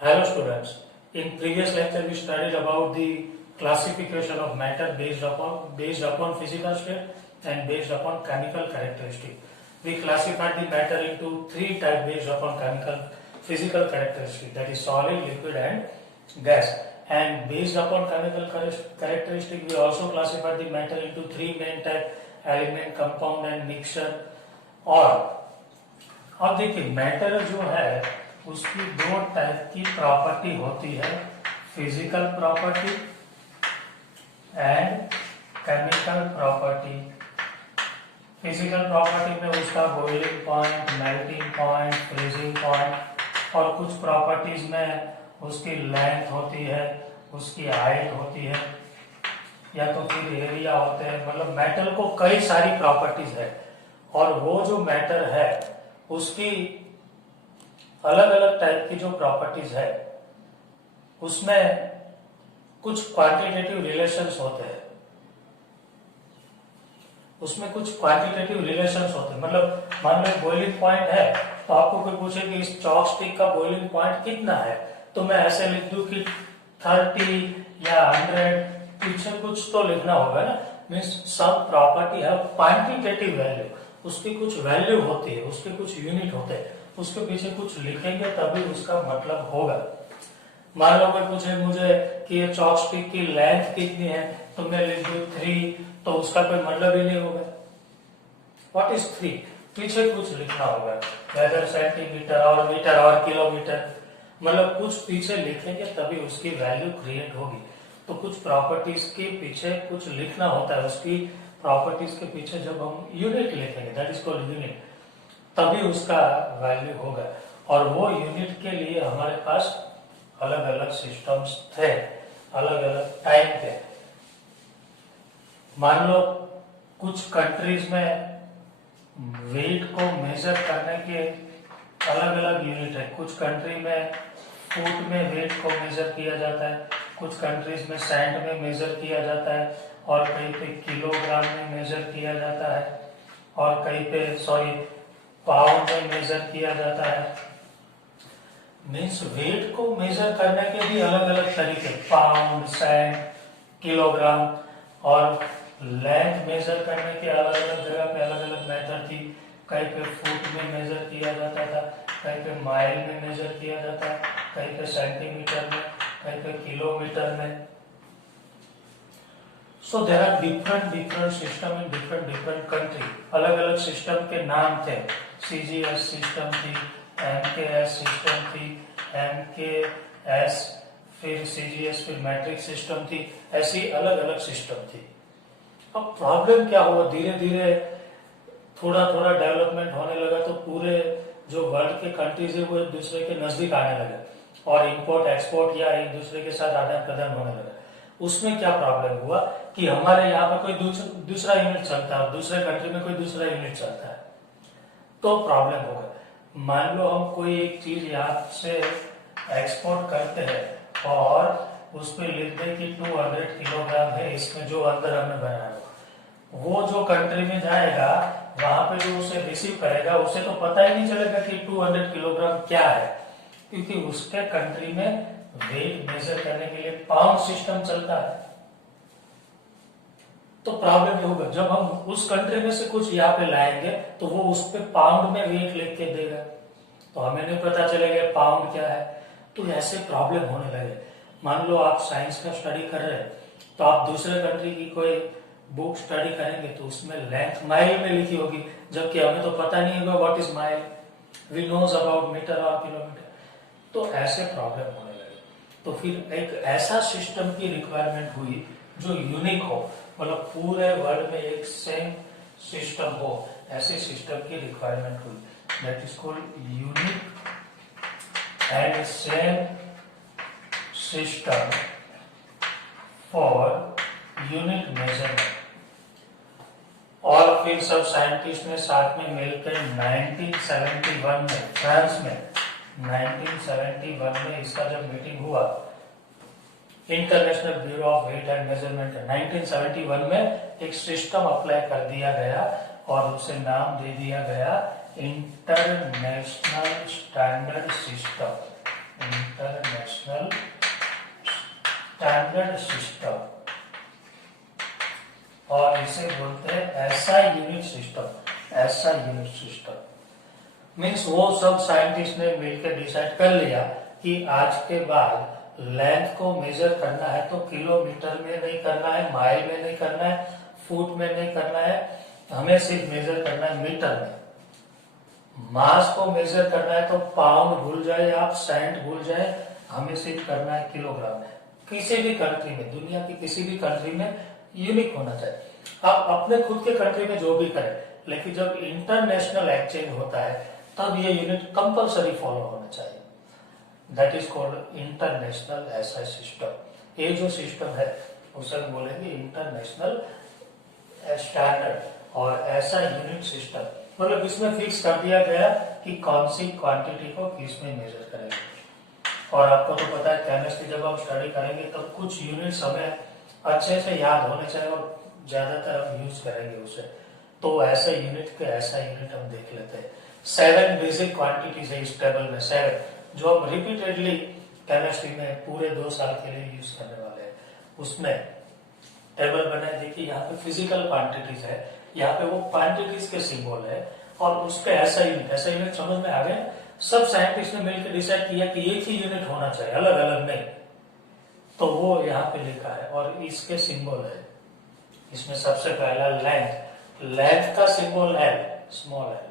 Hello students. In previous lecture we studied about the classification of matter based upon physical state and based upon chemical characteristic. We classified the matter into three types based upon chemical physical characteristic, that is solid, liquid and gas. And based upon chemical characteristic we also classified the matter into three main type: element, compound and mixture. और अब देखिए matter जो है उसकी दो type की property होती है, physical property and chemical property. Physical property में उसका boiling point, melting point, freezing point, और कुछ प्रॉपर्टीज में उसकी लेंथ होती है, उसकी हाइट होती है, या तो फिर एरिया होते हैं। मतलब मेटल को कई सारी प्रॉपर्टीज है और वो जो मैटर है उसकी अलग अलग टाइप की जो प्रॉपर्टीज है उसमें कुछ क्वांटिटेटिव रिलेशंस होते हैं, मतलब मान लो बॉइलिंग पॉइंट है तो आपको कोई पूछे कि इस चॉक स्टिक का बॉइलिंग पॉइंट कितना है, तो मैं ऐसे लिख दूं कि 30 या 100, पीछे कुछ तो लिखना होगा ना। मीन्स सम प्रॉपर्टी है क्वांटिटेटिव वैल्यू, उसकी कुछ वैल्यू होती है, उसके कुछ यूनिट होते हैं, उसके पीछे कुछ लिखेंगे तभी उसका मतलब होगा। मान लो कोई पूछे मुझे कि ये चॉक स्टिक की लेंथ कितनी है, तो मैं लिख दूं 3, तो उसका कोई मतलब ही नहीं होगा। What is 3? पीछे कुछ लिखना होगा, वेदर सेंटीमीटर और मीटर और किलोमीटर, मतलब कुछ पीछे लिखेंगे तभी उसकी वैल्यू क्रिएट होगी। तो कुछ प्रॉपर्टीज के पीछे कुछ लिखना होता है, उसकी प्रॉपर्टीज के पीछे जब हम यूनिट लिखेंगे, दैट इज कॉल्ड यूनिट, तभी उसका वैल्यू होगा। और वो यूनिट के लिए हमारे पास अलग अलग सिस्टम्स थे, अलग अलग टाइम थे। मान लो कुछ कंट्रीज में वेट को मेजर करने के अलग अलग यूनिट है। कुछ कंट्री में फुट में वेट को मेजर किया जाता है, कुछ कंट्रीज में सैंड में मेजर किया जाता है, और कहीं पे किलोग्राम में मेजर किया जाता है, और कहीं पे पाउंड में मेजर किया जाता है। मीन्स वेट को मेजर करने के भी अलग अलग तरीके, पाउंड, सैंड, किलोग्राम, और लेंथ मेजर करने के अलग अलग जगह पे अलग अलग मेथड थी। कहीं पे फुट में मेजर किया जाता था, कहीं पे माइल में मेजर किया जाता है, कहीं पे सेंटीमीटर में, कहीं पे किलोमीटर में। So there are different system in different country. अलग अलग सिस्टम के नाम थे, सीजीएस सिस्टम थी, एमकेएस सिस्टम थी, एमकेएस फिर सीजीएस फिर मैट्रिक सिस्टम थी, ऐसी अलग अलग सिस्टम थी। अब प्रॉब्लम क्या हुआ, धीरे धीरे थोड़ा थोड़ा डेवलपमेंट होने लगा तो पूरे जो वर्ल्ड के कंट्रीज है वो एक दूसरे के नजदीक आने लगे और इंपोर्ट एक्सपोर्ट या एक दूसरे के साथ आदान प्रदान होने लगा। उसमें क्या प्रॉब्लम हुआ कि हमारे यहाँ पर कोई दूसरा यूनिट चलता है और दूसरे कंट्री में कोई दूसरा यूनिट चलता है, तो प्रॉब्लम होगा। मान लो हम कोई एक चीज यहाँ से एक्सपोर्ट करते हैं और उस पर लिख दे कि 200 किलोग्राम है, इसमें जो अंदर हमने बनाया, वो जो कंट्री में जाएगा वहां पे जो उसे रिसीव करेगा उसे तो पता ही नहीं चलेगा कि 200 किलोग्राम क्या है, क्योंकि उसके कंट्री में वेट मेजर करने के लिए पाउंड सिस्टम चलता है। तो प्रॉब्लम ये होगा, जब हम उस कंट्री में से कुछ यहाँ पे लाएंगे तो वो उस पे पाउंड में वेट लिख के देगा, तो हमें नहीं पता चलेगा पाउंड क्या है। तो ऐसे प्रॉब्लम होने लगे। मान लो आप साइंस का स्टडी कर रहे हैं तो आप दूसरे कंट्री की कोई बुक स्टडी करेंगे तो उसमें लेंथ माइल में लिखी होगी, जबकि हमें तो पता नहीं होगा what is mile, we knows about metre और किलोमीटर। तो ऐसे प्रॉब्लम होने लगे। तो फिर एक ऐसा सिस्टम की रिक्वायरमेंट हुई जो यूनिक हो, मतलब पूरे वर्ल्ड में एक सेम सिस्टम हो, ऐसे सिस्टम की रिक्वायरमेंट हुई, that is called unique and same system for unit measurement. और फिर सब साइंटिस्ट ने साथ में मिलकर 1971 में फ्रांस में 1971 में इसका जब मीटिंग हुआ, international bureau of weight and measurement, 1971 में एक सिस्टम अप्लाई कर दिया गया और उसे नाम दे दिया गया international standard system. International standard system, और इसे बोलते हैं SI unit system. SI unit system means वो सब साइंटिस्ट ने मिलकर डिसाइड कर लिया कि आज के बाद लेंथ को मेजर करना है तो किलोमीटर में नहीं करना है, माइल में नहीं करना है, फुट में नहीं करना है, हमें सिर्फ मेजर करना है मीटर में। मास को मेजर करना है तो पाउंड भूल जाए आप, सेंट भूल जाए, हमें सिर्फ करना है किलोग्राम में। किसी भी कंट्री में, दुनिया की किसी भी कंट्री में यूनिक होना चाहिए। आप अपने खुद के कंट्री में जो भी करें, लेकिन जब इंटरनेशनल एक्सचेंज होता है तब ये यूनिट कंपलसरी फॉलो होना चाहिए। That is called international SI system. ये जो सिस्टम है उसे हम बोलेंगे इंटरनेशनल स्टैंडर्ड और ऐसा यूनिट सिस्टम। मतलब इसमें फिक्स कर दिया गया कि कौन सी क्वांटिटी को किस में मेजर करेंगे। और आपको तो पता है केमिस्ट्री जब हम स्टडी करेंगे तब कुछ यूनिट्स हमें अच्छे से याद होने चाहिए और ज्यादातर हम यूज करेंगे उसे। तो ऐसे यूनिट के ऐसा यूनिट हम देख लेते हैं। 7 बेसिक क्वांटिटीज है इस टेबल में, 7 जो हम रिपीटेडली केमिस्ट्री में पूरे 2 साल के लिए यूज करने वाले हैं। उसमें टेबल बनाए, देखिए यहाँ पे फिजिकल क्वांटिटीज है, यहाँ पे वो क्वांटिटीज के सिंबल है और उसके ऐसा यूनिट समझ में आ गए। सब साइंटिस्ट ने मिलकर डिसाइड किया कि एक ही यूनिट होना चाहिए, अलग अलग नहीं, तो वो यहाँ पे लिखा है और इसके सिंबल है। इसमें सबसे पहला लेंथ, लेंथ का सिंबल है स्मॉल है।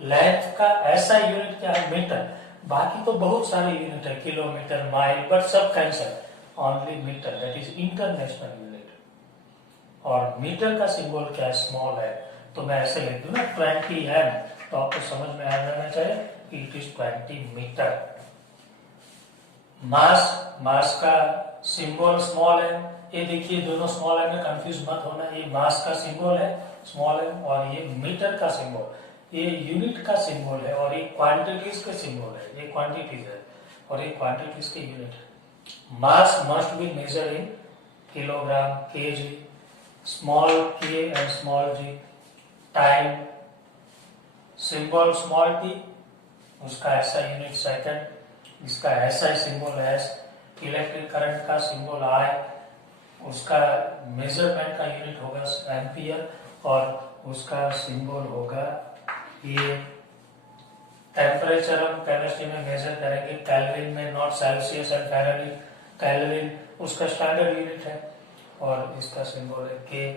लेंथ का ऐसा यूनिट क्या है, मीटर। बाकी तो बहुत सारे यूनिट है, किलोमीटर, माइल, बट सब cancel, only metre, that is international unit. और मीटर का सिंबल क्या है, स्मॉल है। तो मैं ऐसे लिख दूं ना 20 एम, तो आपको समझ में आ जाना चाहिए कि इट इज 20 मीटर। मास का सिंबल स्मॉल है। ये देखिए दोनों स्मॉल है में कंफ्यूज मत होना, ये मास का सिंबल है स्मॉल है और ये मीटर का सिंबल, ये यूनिट का सिंबल है और ये क्वांटिटीज के सिंबल है, ये क्वांटिटीज है और ये क्वांटिटीज के यूनिट है। Mass must be measure in kilogram, KG, small K and small G. Time symbol small T, उसका ऐसा यूनिट सेकंड, इसका ऐसा सिंबल एस। इलेक्ट्रिक करंट का सिंबल आई, उसका मेजरमेंट का यूनिट होगा एम्पियर और उसका सिंबल होगा ये। टेम्परेचर हम केमिस्ट्री में मेजर करेंगे केल्विन में, not Celsius and Fahrenheit. Kelvin उसका स्टैंडर्ड यूनिट है और इसका सिंबल है के।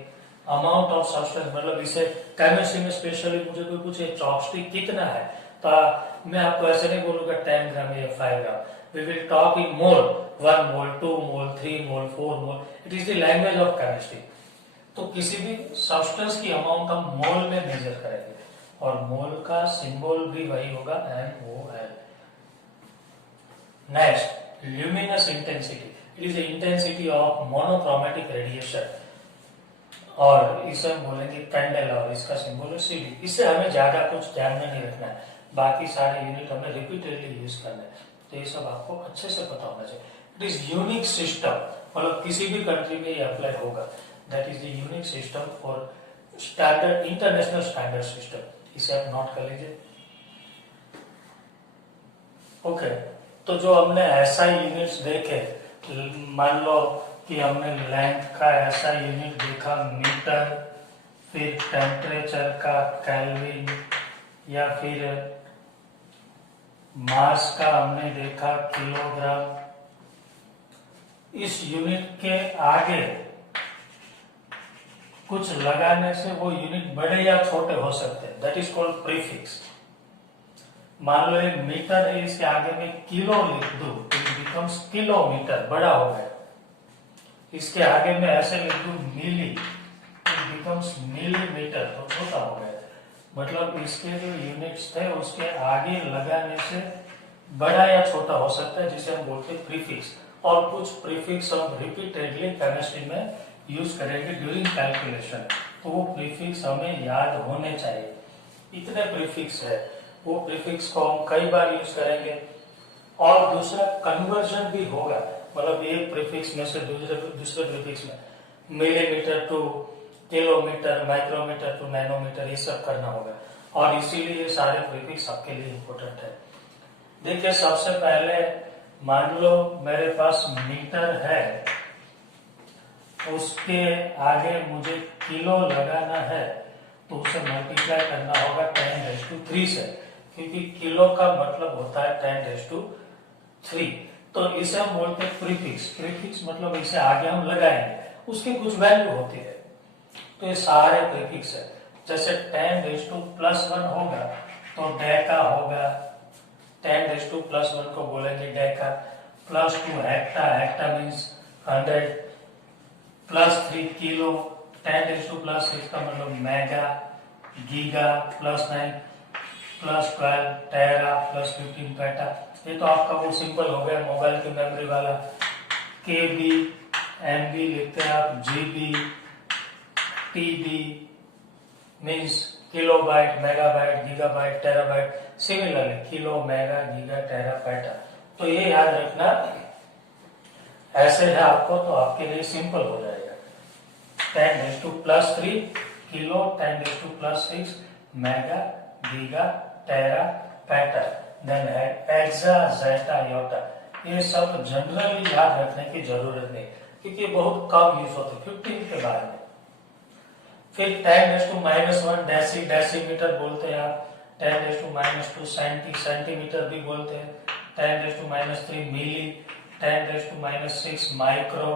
अमाउंट ऑफ सब्सटेंस, मतलब इसे केमिस्ट्री में स्पेशली मुझे कोई पूछे चॉपस्टिक कितना है, तो मैं आपको ऐसे नहीं बोलूंगा 10 ग्राम या 5 ग्राम। We will talk in mole, 1 mole, 2 mole, 3 mole, 4 mole. It is the language of chemistry. तो किसी भी सब्सटेंस की अमाउंट हम मोल में मेजर करेंगे और मोल का सिंबल भी वही होगा MOL। Next, luminous intensity. It is the intensity of monochromatic radiation और इसे हम बोलेंगे कैंडल और इसका सिंबल है CD। इससे हमें ज्यादा कुछ ध्यान में नहीं रखना है, बाकी सारे यूनिट हमें रिपीटेडली यूज करना है, तो ये सब आपको अच्छे से पता होना चाहिए। इट इज यूनिक सिस्टम, मतलब किसी भी कंट्री में ये अप्लाई होगा। That is the unique system for standard, international standard system. इसे आप नोट कर लीजिए। ओके, तो जो हमने ऐसा यूनिट्स देखे, मान लो कि हमने लेंथ का ऐसा यूनिट देखा मीटर, फिर टेम्परेचर का केल्विन, या फिर मास का हमने देखा किलोग्राम। इस यूनिट के आगे कुछ लगाने से वो यूनिट बड़े या छोटे हो सकते हैं, दैट इज कॉल्ड प्रीफिक्स। मान लो एक मीटर है, इसके आगे में किलो लिख दूं, इट बिकम्स किलोमीटर, बड़ा हो गया। इसके आगे में ऐसे लिख दूं मिली, इट बिकम्स मिलीमीटर, तो छोटा हो गया। मतलब इसके जो यूनिट्स थे उसके आगे लगाने से बड़ा या छोटा हो सकता है, जिसे हम बोलते हैं प्रीफिक्स। और कुछ प्रीफिक्स हम रिपीटेडली केमिस्ट्री में यूज करेंगे ड्यूरिंग कैलकुलेशन, तो वो प्रीफिक्स हमें याद होने चाहिए। इतने प्रीफिक्स है, वो प्रीफिक्स को हम कई बार यूज करेंगे। और दूसरा कन्वर्जन भी होगा, मतलब एक प्रीफिक्स में से दूसरे प्रीफिक्स में millimetre to kilometre, micrometre to nanometre, ये सब करना होगा और इसीलिए ये सारे प्रीफिक्स आपके लिए इम्पोर्टेंट है। देखिए सबसे पहले मान लो मेरे पास मीटर है, उसके आगे मुझे किलो लगाना है, तो उसे मल्टीप्लाई करना होगा 10⁻³ से, क्योंकि किलो का मतलब होता है 10⁻3। तो इसे हम बोलते हैं प्रीफिक्स। प्रीफिक्स मतलब इसे आगे हम लगाएंगे, उसकी कुछ वैल्यू होती है, तो ये सारे प्रीफिक्स है। जैसे 10⁻+1 होगा तो डेका होगा, 10⁻+1 को बोलेंगे Deka. +2 hecto, hecto means 100। +3 kilo, 10⁻+6 का मतलब मेगा, गीगा। +9 +12 टेरा, +15 पेटा। ये तो आपका वो सिंपल हो गया मोबाइल की मेमोरी वाला। केबी, एमबी लिखते हैं आप, GB, TB means kilobyte, megabyte, gigabyte, terabyte. Similarly kilo, mega, giga, tera, peta. तो ये याद रखना, ऐसे है आपको तो आपके लिए सिंपल हो जाएगा। 10⁻+3 kilo, 10⁻+6 mega, giga, tera, PETA. Then है एक्सा, जेटा, योटा। ये सब जनरली याद रखने की जरूरत नहीं, क्योंकि बहुत कम यूज होते, 15 के बाद में। फिर 10⁻⁻1 डेसी, डेसीमीटर बोलते हैं आप। 10⁻⁻2 सेंटीमीटर भी बोलते हैं। 10⁻⁻3 milli, 10⁻⁻6 micro,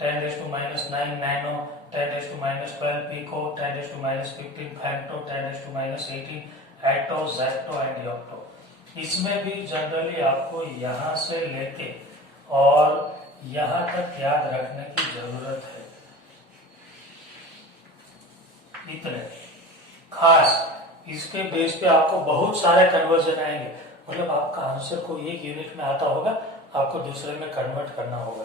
10⁻⁻9 nano, 10⁻⁻12 pico, 10⁻⁻15 femto, 10⁻⁻18 atto, zepto and yocto. इसमें भी जनरली आपको यहां से लेके और यहां तक याद रखने की जरूरत है, इतने खास। इसके बेस पे आपको बहुत सारे कन्वर्जन आएंगे, मतलब आपका आंसर को एक यूनिट में आता होगा, आपको दूसरे में कन्वर्ट करना होगा,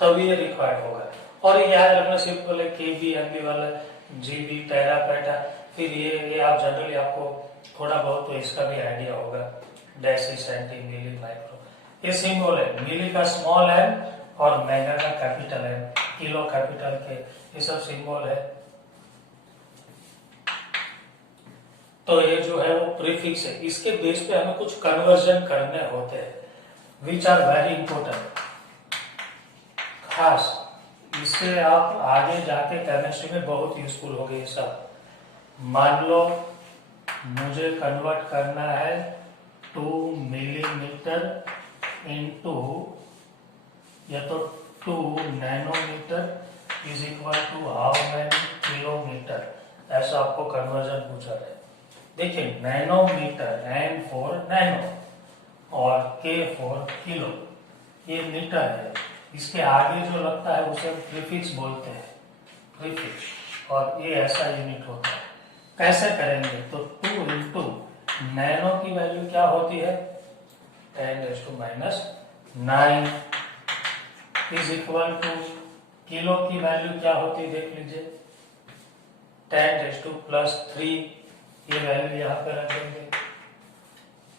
तभी ये रिक्वायर्ड होगा। और ये याद रखना सिंपल है, केबी, एमबी वाला, जीबी, टेरा, पेटा। फिर ये आप जनरली आपको थोड़ा बहुत तो इसका भी आइडिया होगा, डेसी, सेंटी, मिली, माइक्रो। ये सिंबल है, मिली का स्मॉल एम और मेगा का कैपिटल एम, किलो कैपिटल के, ये सब सिंबल है। तो ये जो है वो प्रीफिक्स है, इसके बेस पे हमें कुछ कन्वर्जन करने होते हैं विच आर वेरी इंपॉर्टेंट। खास इससे आप आगे जाके केमिस्ट्री में बहुत यूजफुल हो गए सब। मान लो मुझे कन्वर्ट करना है 2 मिलीमीटर इंटू या तो 2 nanometre is equal to how many kilometre, ऐसा आपको कन्वर्जन पूछा है। देखिए नैनोमीटर, एन फॉर नैनो और के फॉर किलो, ये मीटर है। इसके आगे जो लगता है उसे हम प्रीफिक्स बोलते हैं, प्रीफिक्स, और ये ऐसा यूनिट होता है। कैसे करेंगे, तो 2 इंटू नैनो की वैल्यू क्या होती है 10⁻⁹ इज इक्वल टू किलो की वैल्यू क्या होती है देख लीजिए 10⁻+3, ये वैल्यू यहाँ पे रख देंगे।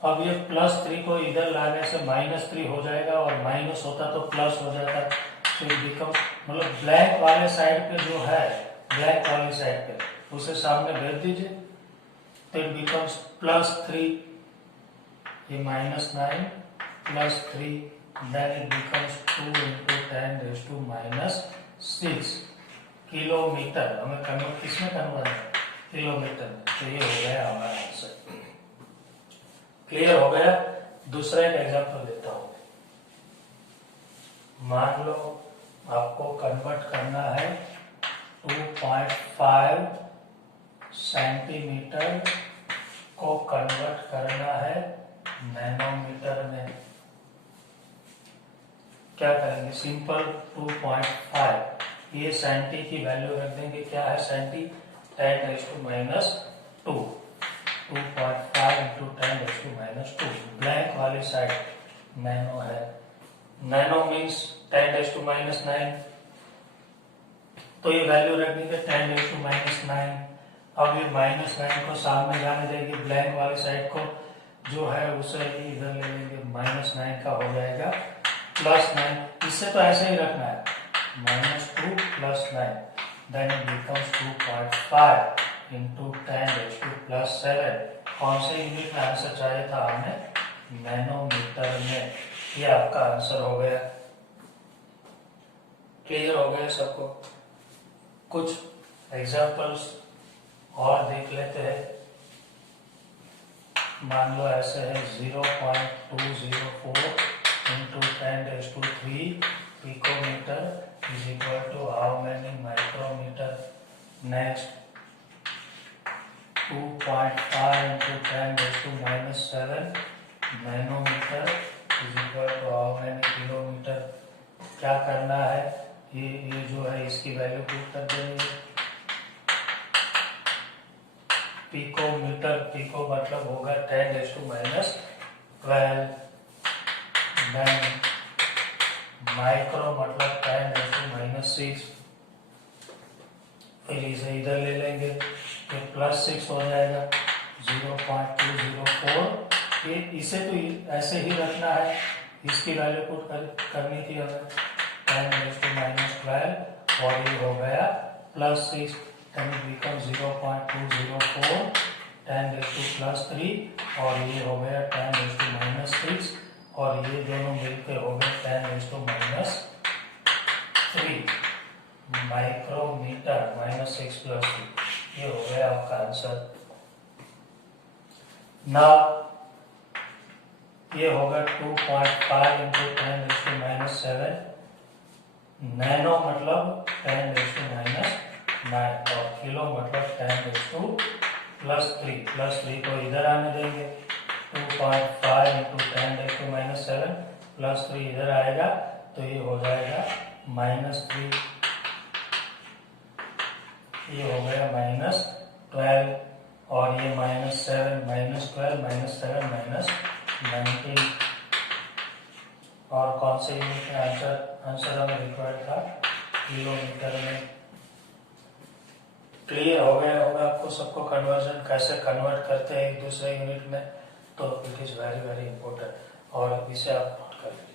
अब ये +3 को इधर लाने से -3 हो जाएगा, और माइनस होता तो प्लस हो जाता। तो बिकम मतलब ब्लैक वाले साइड पे जो है, ब्लैक वाली साइड पे उसे सामने भेज दीजिए, तो इट बिकम्स +3, ये -9 +3, then it becomes 2 into 10⁻⁻6 kilometre. हमें कन्वर्ट किसमें कन्वर्ट है, किलोमीटर में। तो ये हो गया हमारा आंसर। क्लियर हो गया। दूसरा एक एग्जांपल देता हूं। मान लो आपको कन्वर्ट करना है 2.5 सेंटीमीटर को कन्वर्ट करना है नैनोमीटर में। क्या करेंगे, सिंपल 2.5, ये सेंटी की वैल्यू रख देंगे, क्या है सेंटी 10⁻², 2.5 इंटू 10⁻²। ब्लैंक वाली साइड नैनो है, नैनो मीन्स 10⁻⁹, तो ये वैल्यू रख देंगे 10⁻⁹। अब ये -9 को सामने जाने देंगे, ब्लैंक वाली साइड को जो है उसे इधर ले लेंगे, -9 का हो जाएगा +9। इससे तो ऐसे ही रखना है, -2 + 9, देन इट बिकम्स 2.5 इंटू 10⁻+7। कौन से यूनिट में आंसर चाहिए था हमें, नैनोमीटर में। ये आपका आंसर हो गया। क्लियर हो गया सबको? कुछ एग्जाम्पल्स और देख लेते हैं। मान लो ऐसे है 0.204 into 10⁻³ picometre is equal to how many micrometre. Next 2.5 into 10⁻⁻7 nanometre is equal to how many kilometre. क्या करना है, ये जो है इसकी वैल्यू पुट कर देंगे। पिकोमीटर, पिको मतलब होगा 10⁻⁻12, देन माइक्रो मतलब 10⁻⁻6। फिर इसे इधर ले लेंगे, ये +6 हो जाएगा 0.204। ये इसे तो ऐसे ही रखना है, इसकी वैल्यू पुट करनी थी हमें 10⁻⁻12 और ये हो गया +6, then it becomes 0.204 10⁻+3 और ये हो गया 10⁻⁻6 और ये दोनों मिलकर हो गए 10⁻⁻3 माइक्रोमीटर -6+3। ये हो गया आपका आंसर। ना ये होगा 2.5 इंटू 10⁻⁻7 नैनो मतलब 10⁻⁹ और किलो मतलब 10⁻+3 को इधर आने देंगे। 2.5 इंटू 10⁻⁻7 +3 इधर आएगा तो ये हो जाएगा -3, ये हो गया -12 और ये -7 -12 -7 -19 और कौन से यूनिट में आंसर हमें रिक्वायर्ड था, किलोमीटर में। क्लियर हो गया होगा आपको सबको कन्वर्जन कैसे कन्वर्ट करते हैं एक दूसरे यूनिट में, तो it is very very important और इसे आप नोट कर लें।